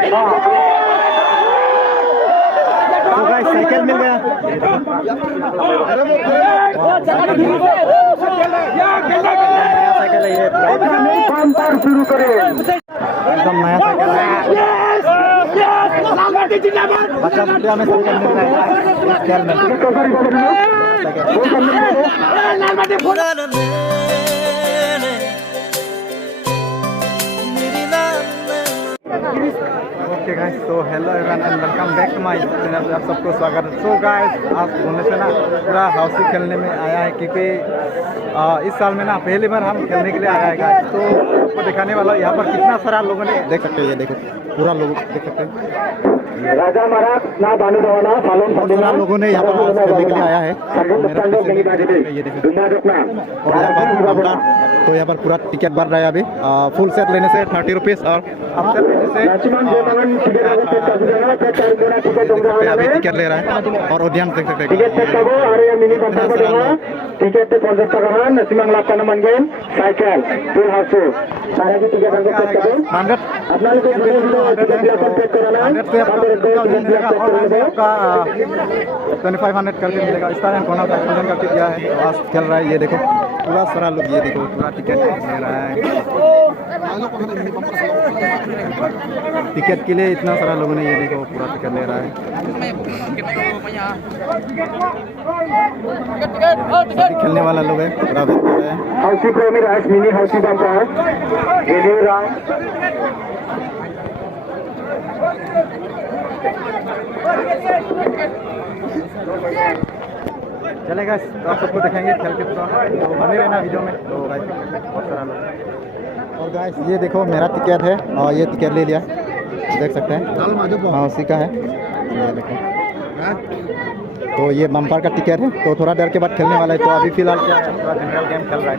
तो guys cycle मिल गया। Cycle है ये, शुरू करें। एकदम नया साइकिल है। बच्चा बुढ़िया में साइकिल मिल रहा है खेल में। ओके गाइस, तो hello everyone and welcome back to my channel पे आप सबको स्वागत है। सो गाइस, आज घूमने से ना पूरा हाउसी खेलने में आया है, क्योंकि इस साल में ना पहली बार हम खेलने के लिए आया है गाइस। तो आपको दिखाने वाला यहाँ पर कितना सारा लोगों ने देख सकते हैं, ये देखो पूरा लोग देख सकते हैं। राजा महाराज ना बानू दवाना सालों बहुत सारा लोगों ने यहाँ पर खेलने के लिए आया है। ये देखो, और यहाँ पर तो यहाँ पर पूरा टिकट बढ़ रहा है अभी। फुल सेट लेने से 30 रुपीज़ और हाफ सेट लेने से अभी टिकट ले रहा है। और उद्यान देख सकते हैं, आपका 2500 करके मिलेगा। इस तरह कोना 5000 करके दिया है। आज खेल रहा है, ये देखो पूरा सारा लोग, ये देखो पूरा टिकट ले रहा है। टिकट के लिए इतना सारा लोगों ने, ये देखो पूरा टिकट ले रहा है। खेलने वाला लोग है, पूरा वेट कर रहे हैं। हाउसी प्रेमी राइस मिनी हाउसी बम्पर चलेगा, तो आप सबको दिखाएंगे खेल के पूरा, तो बने रहना वीडियो में। तो गाइस बहुत सारा लोग, और गाइस ये देखो मेरा टिकट है और ये टिकट ले लिया, देख सकते हैं। हाँ उसी का है, ये देखो। तो ये बम्पर का टिकट है, तो थोड़ा देर के बाद खेलने वाला है। तो अभी फिलहाल क्या है, थोड़ा जनरल गेम खेल रहा है।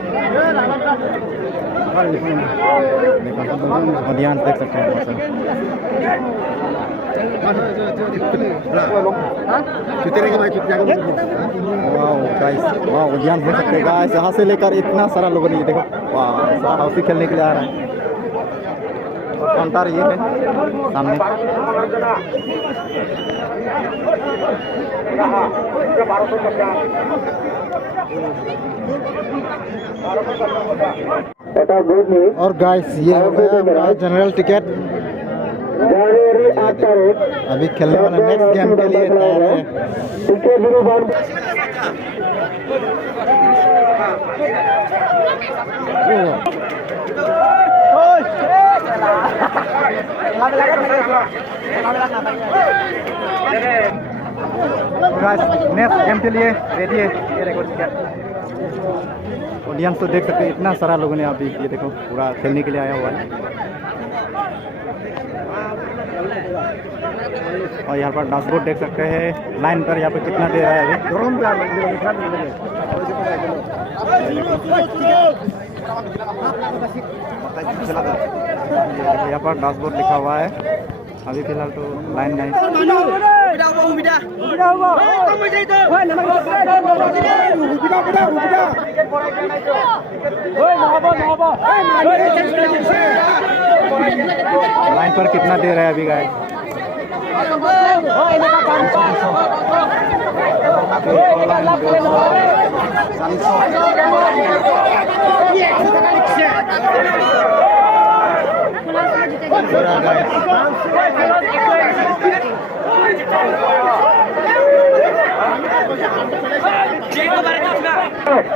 देखो ध्यान देख सकते हैं। वाह ध्यान देख सकते हैं गाइस, यहाँ से लेकर इतना सारा लोगों ने, ये देखो वाह हाउसी खेलने के लिए आ रहा है। काउंटर ये है सामने। और गाइस ये हो गया जनरल टिकट। अभी खेलने वाला नेक्स्ट गेम के लिए तैयार है। नेक्स्ट गेम के लिए रेडी है, ये देखो टिकट। ऑडियंस तो देख सकते हैं, इतना सारा लोगों ने अभी, ये देखो पूरा खेलने के लिए आया हुआ है। और यहाँ पर डैशबोर्ड देख सकते हैं, लाइन पर यहाँ पर कितना दे रहा है अभी। यहाँ पर डैशबोर्ड लिखा हुआ है। अभी फिलहाल तो लाइन नहीं। लाइन पर कितना दे रहा है अभी गाइस।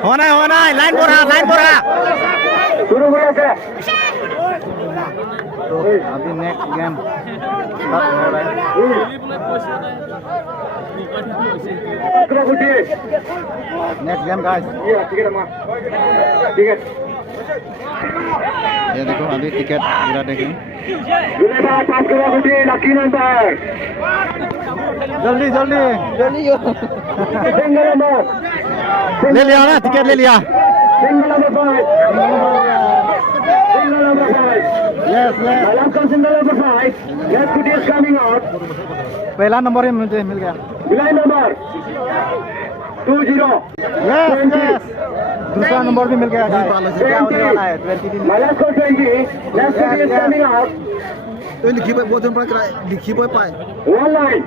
होना है लाइन पर शुरू हो गया। तो अभी नेक्स्ट गेम हो रहा है। नेक्स्ट गेम गाइस, ये देखो अभी टिकट पूरा देखें। जल्दी ले लिया ना, टिकट ले लिया। Yes. पहला नंबर ही मुझे मिल गया। नंबर 20। Yes. दूसरा नंबर भी मिल गया। क्या होने वाला है? 20। tôi लिखी पे बहुत जन पर लिखी पे पाए 1 line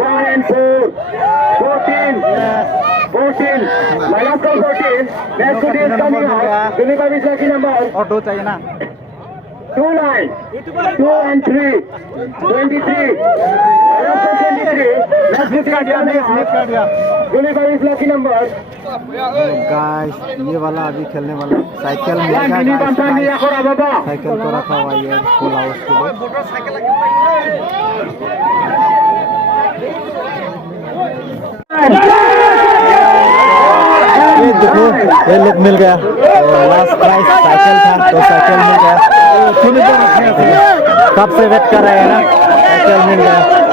1 and 4 14 14 minus call 14 next to this coming out Deliver is lucky number और दो चाहिए ना 2 line 2 and 3 23 minus call 23 next to this coming out Deliver is lucky number guys ये वाला अभी खेलने वाला साइकिल मिनी बम्पर लिया करो बाबा साइकिल को रखा हुआ है फुल हाउस के लिए ये देखो ये लोग मिल गया लास्ट प्राइस साइकिल था तो साइकिल मिल गया कब से वेट कर रहे हैं ना साइकिल मिल गया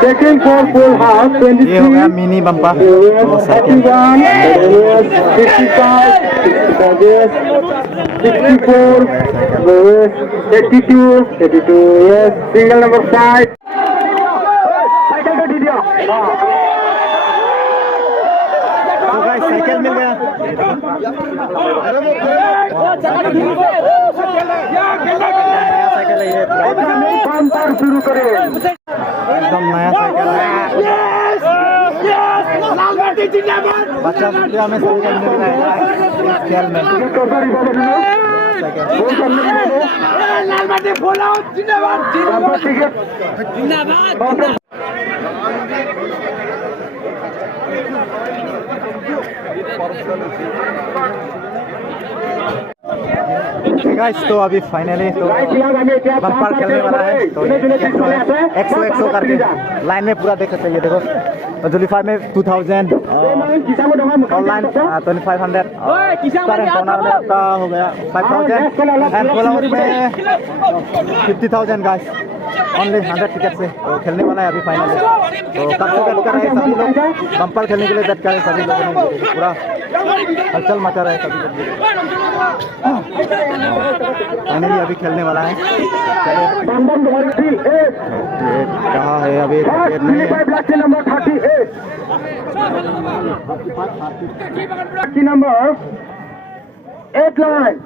Second for full house 23 ये हो गया मिनी बम्पर तो cycle 64 82 yes single number 5 cycle का दीजिए तो गाइस साइकिल मिल गया साइकिल है ये बम्पर शुरू करें एकदम नया साइकिल है बच्चा इंडिया में साइकिल मिल रहा है खेल में गाइस तो अभी फाइनली तो बम्पर खेलने वाला है तो 100 करके लाइन में पूरा देख सकते हैं ये देखो तो जुलीफाई में 2000 ऑनलाइन 2500 का हो गया 5000 एंड फुल हाउस में 50,000 गाइस ओनली 100 टिकट से तो खेलने वाला है अभी फाइनली तो कब से वेट कर रहे हैं सभी लोग बम्पर खेलने के लिए वेट कर रहे हैं सभी लोग पूरा हलचल मचा रहा है सभी लोग फाइनली अभी खेलने वाला है कहाँ है अभी नहीं नंबर 8 line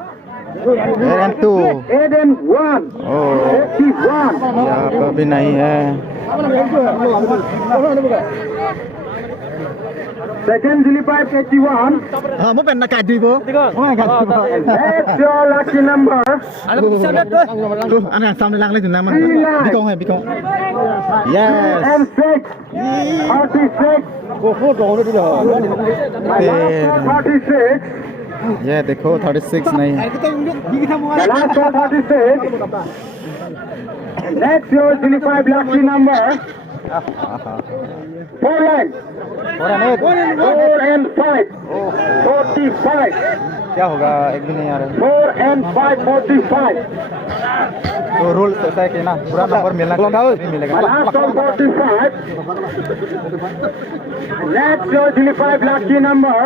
8 and 1 81 यहाँ पर भी नहीं है second Julie pipe 81 हाँ मुझे पहनना काट दी वो next your lucky number अरे सामने लांग ले जुना मन बिकों है बिकों yes and 6 36 36 ये देखो 36 नहीं है the last one 36 next your Julie pipe lucky number 4 line 4 and 5 45 क्या होगा एक भी नहीं आ रहा 4 and 5 45 तो रूल ऐसा है कि ना पूरा नंबर मिलना चाहिए मिलेगा last one 45 next your Julie pipe lucky number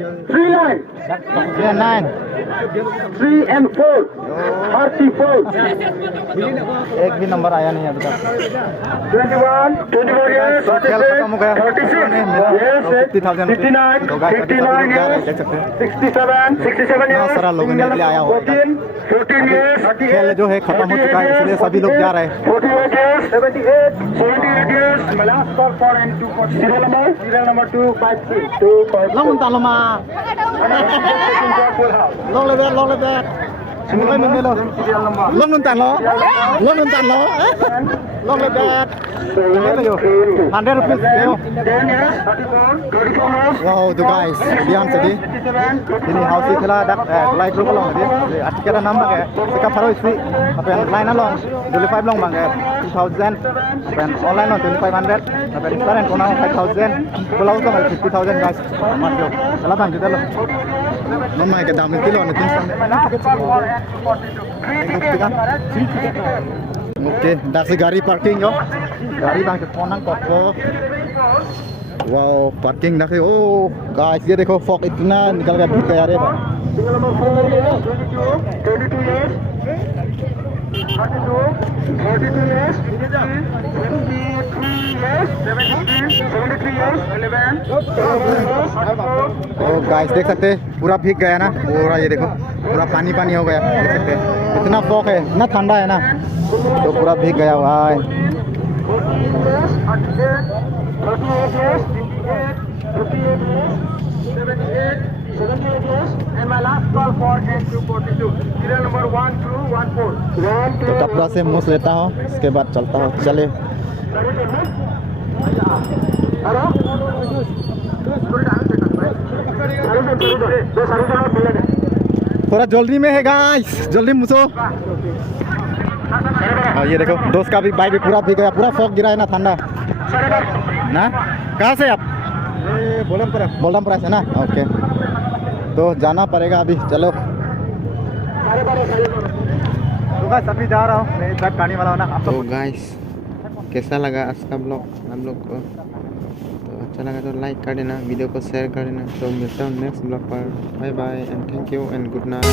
3 line ये 9 3 and 4 34 एक भी नंबर आया नहीं अभी तक 21 24 years खेल खत्म हो गया 36 50,000 59 तो गाइस अभी सभी लोग जा रहे हैं देख सकते हैं 67 बहुत सारा लोगों ने लिए आया होगा 14 years खेल जो है खत्म हो चुका है इसलिए सभी लोग जा रहे हैं 48 years 78 years my last call for and 2 for serial number 253 long tàn lắm mà long lên đây long lên đây lên lên đâu long lên tàn nó long lên tàn nó long lên đây thế là rồi 100 rupees deal 10 years 34 wow the guys Dian tadi ini house kela dak light ru long tadi artikel nama ke seka faro isi apa yang lain long 25 long bang 2000 apa online long 2500 apa sekarang kona 5000 pulau tu 50,000 guys masuk salah bang kita lo mama ke dam itu lo nanti oke dak gari parking yo gari bang ke konang kok wow parking dak oh guys ये देखो fog इतना निकल गया भीग गया रे serial number 22 years 32 years 23 years 73 years 11 ओ guys देख सकते हैं पूरा भीग गया ना पूरा ये देखो पूरा पानी पानी हो गया देख सकते हैं इतना फॉग है, इतना ठंडा है ना, तो पूरा भीग गया हुआ है। तो कपड़ा से मूछ लेता हूँ, इसके बाद चलता हूँ। चले थोड़ा जल्दी में है गाइस, जल्दी मुझो। ये देखो दोस्त का भी बाइक भी पूरा भीग गया, पूरा फॉग गिरा है ना, ठंडा ना। कहाँ से आप? बोलमपुरा से ना, ओके। तो जाना पड़ेगा अभी, चलो। तो गाइस अभी जा रहा हूँ, मैं ड्राइव करने वाला हूँ ना। तो गाइस कैसा लगा आज का ब्लॉग आप लोग को? तो अच्छा लगा तो लाइक कर देना, वीडियो को शेयर कर देना। तो मिलता हूँ नेक्स्ट ब्लॉग पर। Bye bye and thank you and good night.